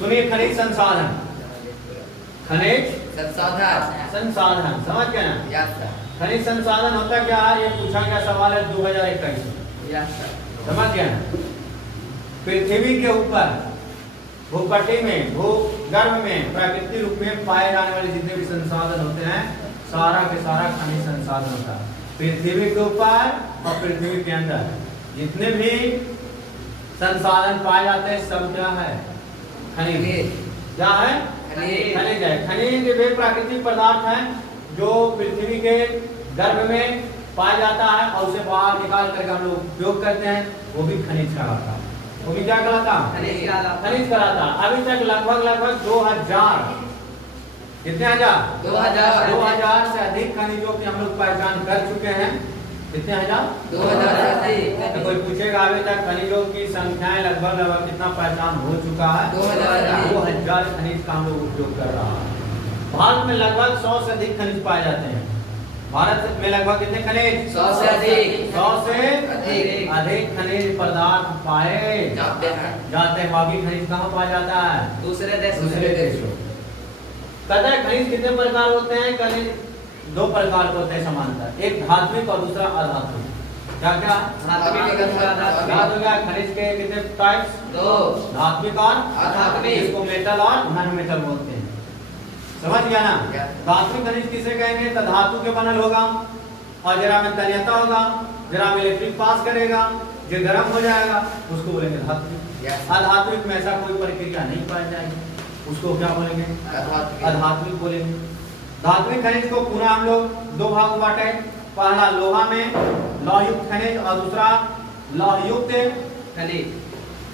सुनिए, खनिज संसाधन, खनिज संसाधन समझ गए ना। Yes sir. खनिज संसाधन होता क्या है, ये पूछा गया सवाल है 2021 में। Yes sir. समझ गए ना। पृथ्वी के ऊपर भूपट्टी में, भूगर्भ में प्राकृतिक रूप में पाए जाने वाले जितने भी संसाधन होते हैं, सारा के सारा खनिज संसाधन होता है। पृथ्वी के ऊपर और पृथ्वी के अंदर जितने भी संसाधन पाए जाते हैं सब क्या है, खनिज। क्या है, खनिज है। खनिज वे प्राकृतिक पदार्थ हैं जो पृथ्वी के गर्भ में पाया जाता है और उसे बाहर निकाल करके हम लोग उपयोग करते हैं, वो भी खनिज कहलाता है। वो भी क्या कहलाता है, खनिज कहलाता है। अभी तक लगभग 2000, कितने हजार, 2000 से अधिक खनिजों की हम लोग पहचान कर चुके हैं। कितने हजार, 2000। तो कोई पूछेगा अभी तक खनिजों की संख्याएं लगभग कितना पहचान हो चुका है, 2000 खनिज का हम लोग उपयोग कर रहा है। भारत में लगभग 100 से अधिक खनिज पाए जाते हैं। भारत में लगभग कितने खनिज, 100 से अधिक, 100 से अधिक खनिज पदार्थ पाए जाते हैं। बाकी खनिज कहाँ पाया जाता है, दूसरे देशों। कहता है खनिज कितने प्रकार होते हैं, खनिज 2 प्रकार के होते हैं समानतः, एक धात्विक और दूसरा अधात्विक। क्या क्या, याद हो गया। खनिज के कितने टाइप्स, 2, धात्विक और अधात्विक। इसको मेटल और नॉन मेटल बोलते हैं। समझ गया ना। धात्विक खनिज किसे कहेंगे, तो धातु के बनल होगा और जरा में तन्यता होगा, जरा में इलेक्ट्रिक पास करेगा, जो गर्म हो जाएगा उसको बोलेंगे धात्विक। अधात्विक में ऐसा कोई प्रक्रिया नहीं पाई जाएगी, उसको क्या बोलेंगे, अधात्विक बोलेंगे। धात्विक खनिज को पुनः हम लोग 2 भाग में बांटे। पहला लोहा में लौहयुक्त खनिज और दूसरा लौहयुक्त खनिज,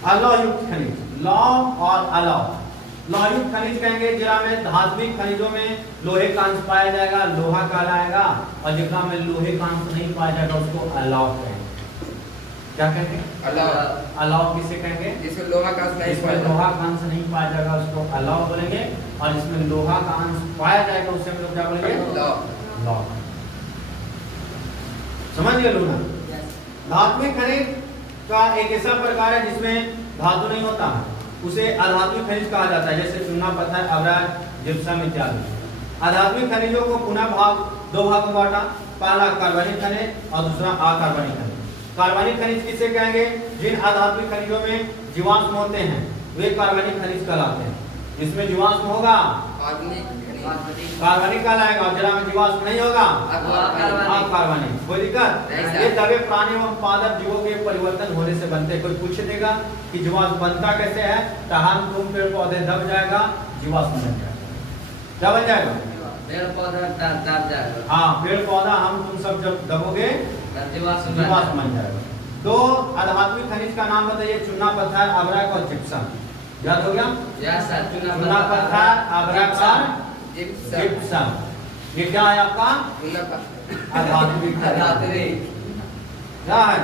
अलौहयुक्त खनिज। लौह और अलौह। लौहयुक्त खनिज कहेंगे जरा में धात्विक खनिजों में लोहे का अंश पाया जाएगा, लोहा कहलाएगा, और जितना में लोहे का अंश नहीं पाया जाएगा उसको अलौह कहेंगे। क्या कहेंगे, अलौह। अलौह किसे कहेंगे, जिसमें लोहा का अंश नहीं पाया जाएगा उसको अलौह बोलेंगे, और इसमें लोहा का अंश पाया जाएगा उससे हम लोग क्या बोलेंगे, लौह। समझ गए लोग ना। धात्विक खनिज का एक ऐसा प्रकार है जिसमें धातु नहीं होता, उसे अधात्विक खनिज कहा जाता है, जैसे चूना, पत्थर, अवराग, जिप्सम इत्यादि। अधात्विक खनिजों को पुनः 2 भाग में बांटा। पहला कार्बनिक खनिज और दूसरा अकार्बनिक खनिज। कार्बनिक खनिज किसे कहेंगे, जिन अधात्विक खनिजों में जीवाश्म होते हैं वे कार्बनिक खनिज कहलाते हैं। जिसमें जीवाश्म होगा कार्बनिक कहलाएगा, और जरा में जीवाश्म नहीं होगा अकार्बनिक। कोई दिक्कत, ये दबे प्राणी एवं पादप जीवों के परिवर्तन होने से बनते हैं। कोई पूछ देगा कि जीवाश्म बनता कैसे है, तो हम तुम पेड़ पौधे दब जाएगा, जीवाश्म बन जाएगा। क्या बन जाएगा, पेड़ पौधा दब जाएगा। हाँ, पेड़ पौधा हम तुम सब जब दबोगे जीवाश्म बन जाएगा। 2 अधात्विक खनिज का नाम बताइए, चूना, पत्थर, अवराग और जिप्सम। याद हो गया, यस सर। चूना, पत्थर, अवराग और जिप्सम। ये क्या है आपका, अधात्विक। क्या है,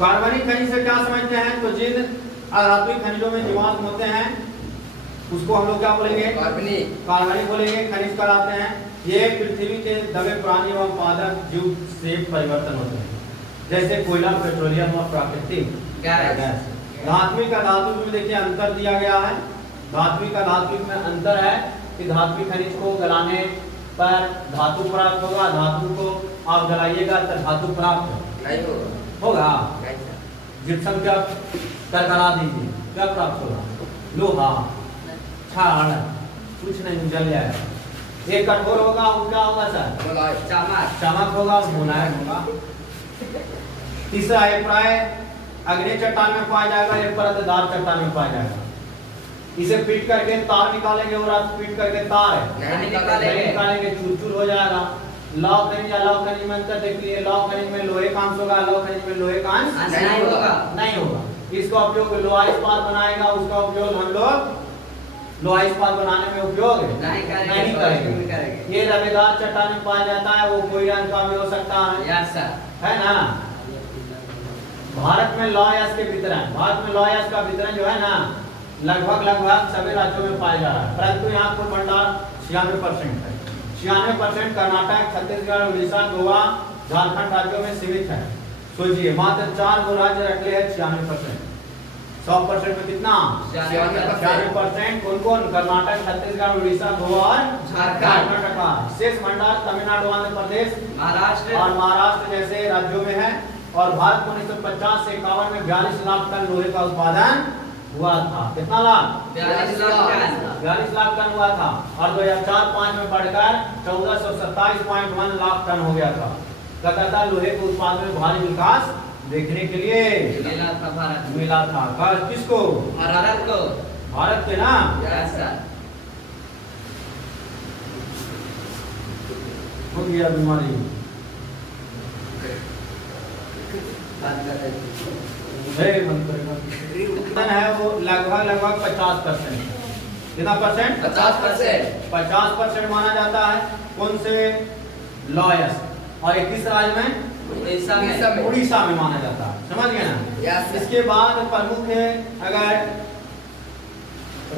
कार्बनिक खनिज से क्या समझते हैं, तो जिन अधात्विक खनिजों में जीवाश्म होते हैं उसको हम लोग क्या बोलेंगे, कार्बनिक बोलेंगे, खनिज कहलाते हैं। ये पृथ्वी के दबे प्राणी एवं पादप जीव से परिवर्तन होते हैं, जैसे कोयला, पेट्रोलियम और प्राकृतिक गैस। धात्विक का धात्विक में देखिए अंतर दिया गया है। धात्विक का धात्विक में अंतर है कि धात्विक खनिज को गलाने पर धातु प्राप्त होगा, धातु को आप गलाइएगा तो धातु प्राप्त नहीं होगा। जिप्सम क्या करकरा दीजिए, क्या प्राप्त होगा, लोहा, छाड़, कुछ नहीं, जल जाएगा। एक कठोर होगा, वो क्या होगा सर, चमक होगा, मुलायम होगा। तीसरा है प्राय अग्नि चट्टान में पाया जाएगा, एक परतदार चट्टान में पाया जाएगा। इसे पीट करके तार निकालेंगे, और आप पीट करके तार निकालेंगे, चूर-चूर हो जाएगा। लौह खनिज या लौह खनिज में अंतर देखिए, लौह खनिज में लोहे का अंश होगा, लौह खनिज में लोहे का अंश नहीं होगा। इसका उपयोग लोहा इस्पात बनाएगा, उसका उपयोग हम लोग लोहा इस्पात बनाने में उपयोग नहीं करेंगे। ये रवेदार चट्टान में पाया जाता है, वो कोई रंग का भी हो सकता है ना। भारत में लौह के वितरण, भारत में लौह का वितरण जो है ना लगभग सभी राज्यों में पाया जा रहा है, परंतु यहाँ कुल भंडार 96% है। 96% कर्नाटक, छत्तीसगढ़, उड़ीसा, गोवा, झारखंड राज्यों में सीमित है। सोचिए मात्र 4 गो राज्य रखले है 96%। 100% में कितना 96%। कौन कौन? कर्नाटक, छत्तीसगढ़, उड़ीसा, गोवा और कर्नाटक। शेष भंडार तमिलनाडु, आंध्र प्रदेश, महाराष्ट्र और महाराष्ट्र जैसे राज्यों में है। और भारत को 1950 से 51 में 42 लाख टन लोहे का उत्पादन हुआ था। कितना लाख? 42 लाख टन हुआ था। और 2004-05 में बढ़कर 1427.1 लाख टन हो गया था। लगातार लोहे के उत्पादन में भारी विकास देखने के लिए मिला था। किसको? भारत को। भारत के ना। हो गया बीमारी है वो लगभग 50%। कितना परसेंट? 50% माना जाता है। कौन से? लॉयर्स। और 21 राज्य में उड़ीसा में माना जाता है। समझ गए ना? इसके बाद प्रमुख है अगर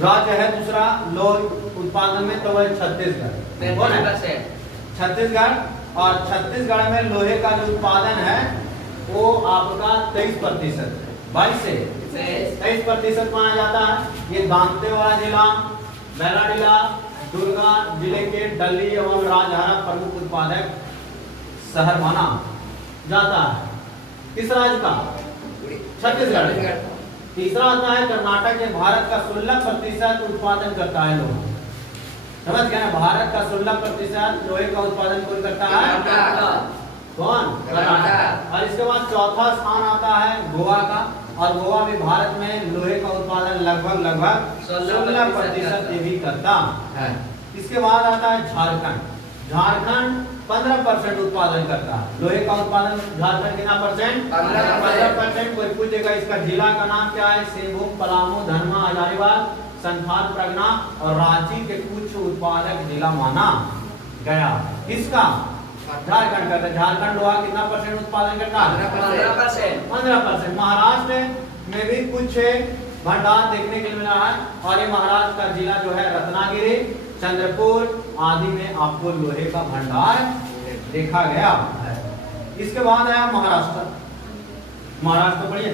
राज्य है दूसरा लोह उत्पादन में तो वह छत्तीसगढ़। कौन है? छत्तीसगढ़। और छत्तीसगढ़ में लोहे का जो उत्पादन है वो आपका 23%, 22 से 23% माना जाता है। ये दांतेवाड़ा जिला, बैलाडीला, दुर्गा जिले के डल्ली एवं राजहरा प्रमुख उत्पादक शहर माना जाता है। किस राज्य का? छत्तीसगढ़। तीसरा आता है कर्नाटक। भारत का 16% उत्पादन करता है लोहा। समझ गए ना? भारत का 16% लोहे का उत्पादन कौन करता है? कौन? कर्नाटक। और इसके बाद चौथा स्थान आता है गोवा का। और गोवा भी भारत में लोहे का उत्पादन लगभग 16% ये भी करता है। इसके बाद आता है झारखंड। झारखंड 15% उत्पादन करता है लोहे का उत्पादन। झारखंड कितना परसेंट? 15%। कोई पूछेगा इसका जिला का नाम क्या है? सिंहभूम, पलामू, धनवा, हजारीबाग, संथाल परगना और रांची के कुछ उत्पादक जिला माना गया। किसका? झारखंड का। झारखंड लोहा कितना परसेंट उत्पादन करता है? 15%। महाराष्ट्र में भी कुछ भंडार देखने के लिए मिला है। और ये महाराष्ट्र का जिला जो है रत्नागिरी, चंद्रपुर आदि में आपको लोहे का भंडार देखा गया है। इसके बाद आया महाराष्ट्र। महाराष्ट्र बढ़िया।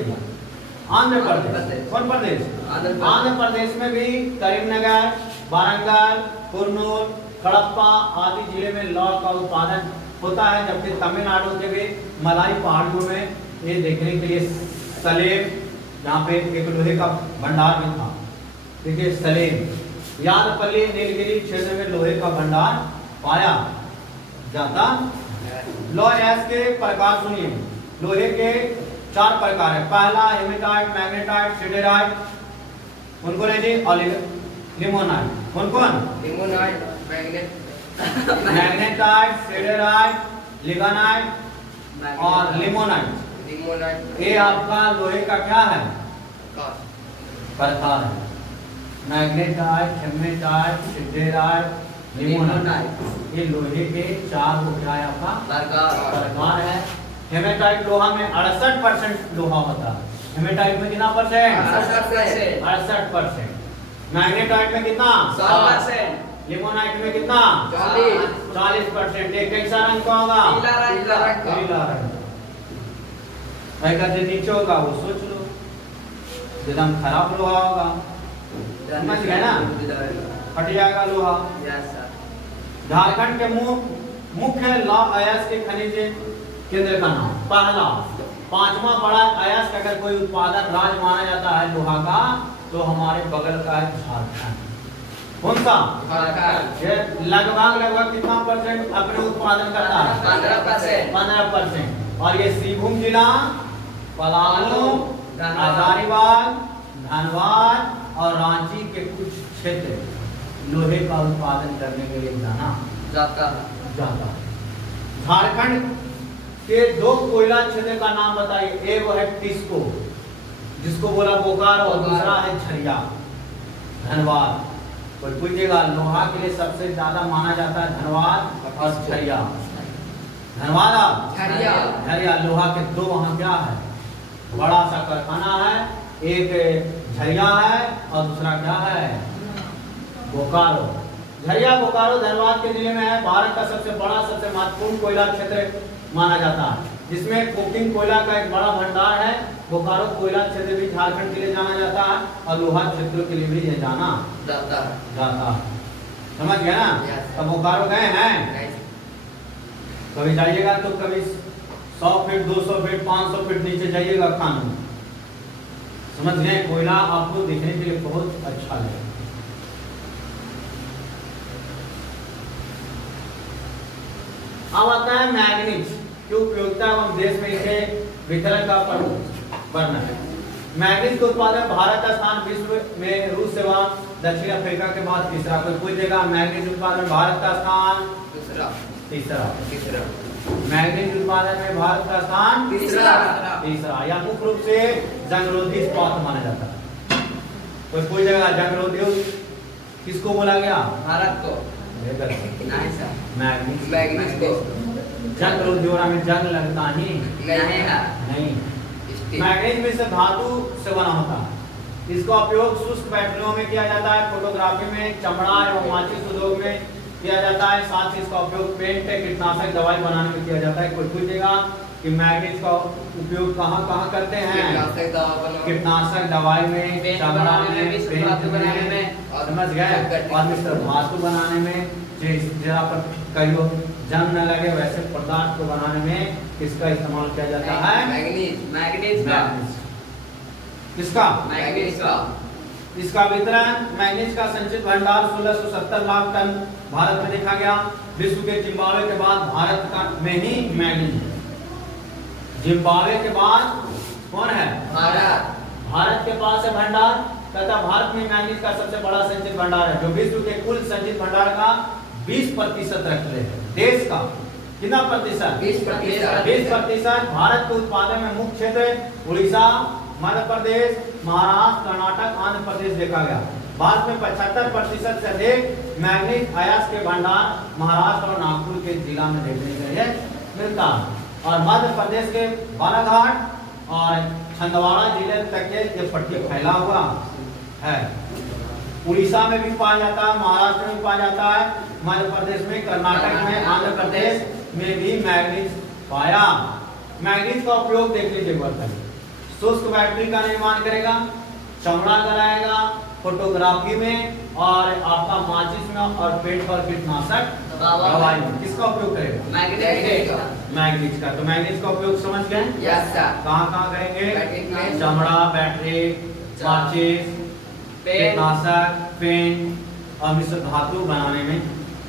आंध्र प्रदेश। कौन प्रदेश? आंध्र प्रदेश में भी करीमनगर, वारंगल, कुर्नूल, कड़प्पा आदि जिले में लौह का उत्पादन होता है। जबकि तमिलनाडु के भी मलाई पहाड़ियों में ये देखने के लिए सलेम, जहाँ पे एक लोहे का भंडार भी था। देखिए सलेम, यादपल्ली, नीलगिरी क्षेत्र में लोहे का भंडार पाया जाता। लोहे के प्रकार सुनिए। लोहे के 4 प्रकार है। पहला हेमेटाइट, मैग्नेटाइट, सिडेराइट। उनको लीजिए। और लिमोनाइट। कौन? लिमोनाइट, मैग्नेटाइट, सिडेराइट, लिग्नाइट और लिमोनाइट। ये आपका लोहे का क्या है? प्रकार है। Magnetite, haematite, siderite, limonite. ये लोहे के 4 क्या है आपका? प्रकार है। हेमेटाइट लोहा में 68% लोहा होता है। हेमेटाइट में कितना परसेंट? 68%। मैग्नेटाइट में कितना? 100%। लिमोनाइट में कितना? 40%। एक कैसा रंग का होगा? नीला रंग। अगर जो नीचे होगा वो सोच लो एकदम खराब लोहा होगा। समझ गए ना? फट जाएगा लोहा। झारखंड के मुख्य लौह अयस्क के खनिज केंद्र का नाम। पहला 5वां बड़ा अयस्क अगर कोई उत्पादन राज्य माना जाता है लोहा का तो हमारे बगल का है झारखंड। कौन सा? ये लगभग कितना परसेंट अपने उत्पादन करता है? 15%। और ये सिंहभूम जिला, पलामू, हजारीबाग, धनबाद और रांची के कुछ क्षेत्र लोहे का उत्पादन करने के लिए जाना जाता है। झारखंड के 2 कोयला क्षेत्र का नाम बताइए। एक है टिस्को जिसको बोला बोकारो और दूसरा है झरिया, धनबाद। कोई पूछेगा लोहा के लिए सबसे ज्यादा माना जाता है धनबाद और झरिया। धनबाद झरिया लोहा के 2 वहाँ क्या है? बड़ा सा कारखाना है। एक झरिया है और दूसरा क्या है? बोकारो। झरिया बोकारो धनबाद के जिले में है। भारत का सबसे बड़ा सबसे महत्वपूर्ण कोयला क्षेत्र माना जाता है। जिसमें कोकिंग कोयला का एक बड़ा भंडार है। बोकारो कोयला क्षेत्र भी झारखंड के लिए जाना जाता है और लोहा क्षेत्र के लिए भी ये जाना जाता जाता है। समझ गए ना? Yes. तो बोकारो गए हैं, नहीं कभी जाइएगा तो कभी 100 फीट 200 फीट 500 फीट नीचे जाइएगा खान में। समझ गए? कोयला आपको देखने के लिए बहुत अच्छा लगेगा। अब आता है मैग्नीज की उपयोगिता एवं देश में इसे वितरण का प्रमुख वर्णन। मैग्नीज के उत्पादन भारत का स्थान विश्व में रूस एवं दक्षिण अफ्रीका के बाद तीसरा। कोई पूछेगा मैग्नीज उत्पादन भारत का स्थान दूसरा तीसरा। तीसरा मैग्नीज उत्पादन में भारत का स्थान तीसरा तीसरा। या मुख्य रूप से जंगरोधी इस्पात माना जाता है। कोई पूछेगा जंगरोधी किसको बोला गया? भारत को नहीं सर मैग्नीज मैग्नीज को जंगरोधी में जंग लगता ही नहीं है नहीं। स्टील मैग्नीज में से धातु से बना होता है। इसका उपयोग शुष्क बैटरियों में किया जाता है, फोटोग्राफी में, चमड़ा एवं माचिस उद्योग में किया जाता है। साथ ही इसका उपयोग पेंट कीटनाशक दवाई बनाने में किया जाता है। कोई पूछेगा कि मैग्नीज का उपयोग कहाँ करते हैं? कीटनाशक दवाई में, पेंट चमड़ा बनाने में, में, विश्व पेंट धातु बनाने में, में, समझ गए? और मिश्र धातु बनाने में, जहाँ पर कहीं जंग न लगे वैसे पदार्थ को बनाने में किसका इस्तेमाल किया जाता है? मैग्नीज मैग्नीज का मैग्नीज। किसका? मैग्नीज का इसका वितरण मैग्नीज का संचित भंडार 1670 लाख टन भारत में देखा गया। विश्व के जिम्बाब्वे के बाद भारत का में ही मैग्नीज है। जिम्बाब्वे के बाद कौन है? भारत भारत के पास है भंडार तथा भारत में मैग्नीज का सबसे बड़ा संचित भंडार है, जो विश्व के कुल संचित भंडार का 20% रखते हैं। देश का कितना प्रतिशत? 20%। 20%। भारत के उत्पादन में मुख्य क्षेत्र उड़ीसा, मध्य प्रदेश, महाराष्ट्र, कर्नाटक, आंध्र प्रदेश देखा गया। भारत में 75% से अधिक मैग्नीज अयस्क के भंडार महाराष्ट्र और नागपुर के जिला में देखने के लिए मिलता है। और मध्य प्रदेश के बालाघाट और छिंदवाड़ा जिले तक के ये पट्टी फैला हुआ है। उड़ीसा में भी पाया जाता है, महाराष्ट्र में पाया जाता है, मध्य प्रदेश में, कर्नाटक में, आंध्र प्रदेश में भी मैग्नीज पाया। मैग्नीज का उपयोग देख लीजिए बर्तन शुष्क बैटरी का निर्माण करेगा, चमड़ा कराएगा, फोटोग्राफी में और आपका माचिस में और पेट पर कीटनाशक दवाई में किसका उपयोग करेगा? मैग्नीज का। तो मैग्नीज का उपयोग समझ गए? यस सर कहाँ करेंगे? बैटरी में, चमड़ा, बैटरी, माचिस, कीटनाशक, पेंट और मिश्र धातु बनाने में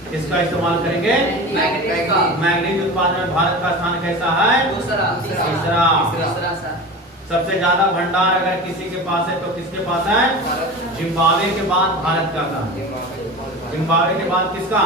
किसका इस्तेमाल करेंगे? मैग्नीज का। मैग्नीज उत्पादन में भारत का स्थान कैसा है? दूसरा तीसरा। तीसरा सर सबसे ज्यादा भंडार अगर किसी के पास है तो किसके पास है? जिम्बाब्वे के बाद भारत का था। जिम्बाब्वे के बाद किसका?